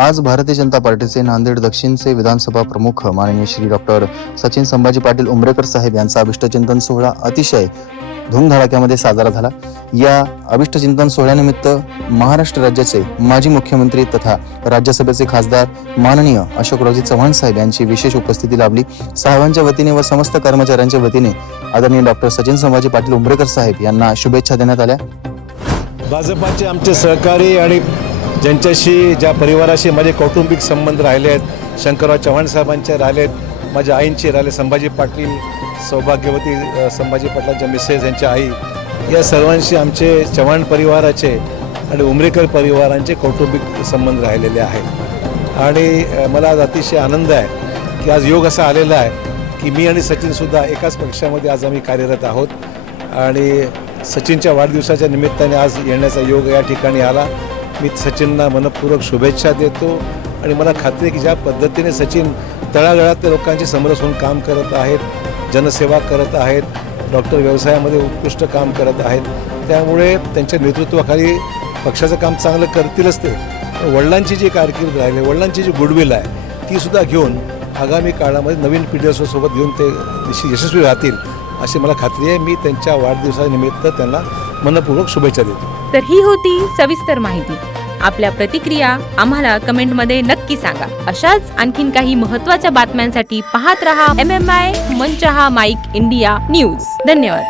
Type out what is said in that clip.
आज भारतीय जनता पार्टीचे नांदेड दक्षिणचे विधानसभा प्रमुख माननीय श्री डॉक्टर सचिन संभाजी पाटील उमरेकर साहेब यांचा अभिष्टचिंतन सोहळा अतिशय धूमधडाक्यामध्ये साजरा झाला. या अभिष्टचिंतन सोहळ्यानिमित्त महाराष्ट्र राज्याचे माजी मुख्यमंत्री तथा राज्यसभेचे खासदार माननीय अशोकरावजी चव्हाण साहेब यांची विशेष उपस्थिती लाभली. साहेबांच्या वतीने व समस्त कर्मचाऱ्यांच्या वतीने आदरणीय डॉक्टर सचिन संभाजी पाटील उमरेकर साहेब यांना शुभेच्छा देण्यात आल्या. भाजपाचे आमचे सहकारी आणि ज्यांच्याशी ज्या परिवाराशी माझे कौटुंबिक संबंध राहिले आहेत शंकरराव चव्हाण साहेबांचे राहिले आहेत माझ्या आईंचे राहिले संभाजी पाटील सौभाग्यवती संभाजी पाटलांच्या मिसेस यांच्या आई या सर्वांशी आमचे चव्हाण परिवाराचे आणि उमरेकर परिवारांचे कौटुंबिक संबंध राहिलेले आहेत. आणि मला आज अतिशय आनंद आहे की आज योग असा आलेला आहे की मी आणि सचिनसुद्धा एकाच पक्षामध्ये आज आम्ही कार्यरत आहोत. आणि सचिनच्या वाढदिवसाच्या निमित्ताने आज येण्याचा योग या ठिकाणी आला. मी सचिनना मनपूर्वक शुभेच्छा देतो आणि मला खात्री आहे की ज्या पद्धतीने सचिन तळागळातल्या लोकांची समरस होऊन काम करत आहेत जनसेवा करत आहेत डॉक्टर व्यवसायामध्ये उत्कृष्ट काम करत आहेत त्यामुळे त्यांच्या नेतृत्वाखाली पक्षाचं काम चांगलं करतीलच ते. वडिलांची जी कारकीर्द राहिली वडिलांची जी गुडविल आहे तीसुद्धा घेऊन आगामी काळामध्ये नवीन पिढीसोबत घेऊन ते यशस्वी राहतील. अशी मला खात्री आहे. मी त्यांच्या वाढदिवसानिमित्त त्यांना मनपूर्वक शुभेच्छा देतो. तर ही होती सविस्तर माहिती. आपल्या प्रतिक्रिया आम्हाला कमेंटमध्ये नक्की सांगा. अशाच आणखीन काही महत्त्वाच्या बातम्यांसाठी पाहत रहा M M I Manchaha mike India news. धन्यवाद.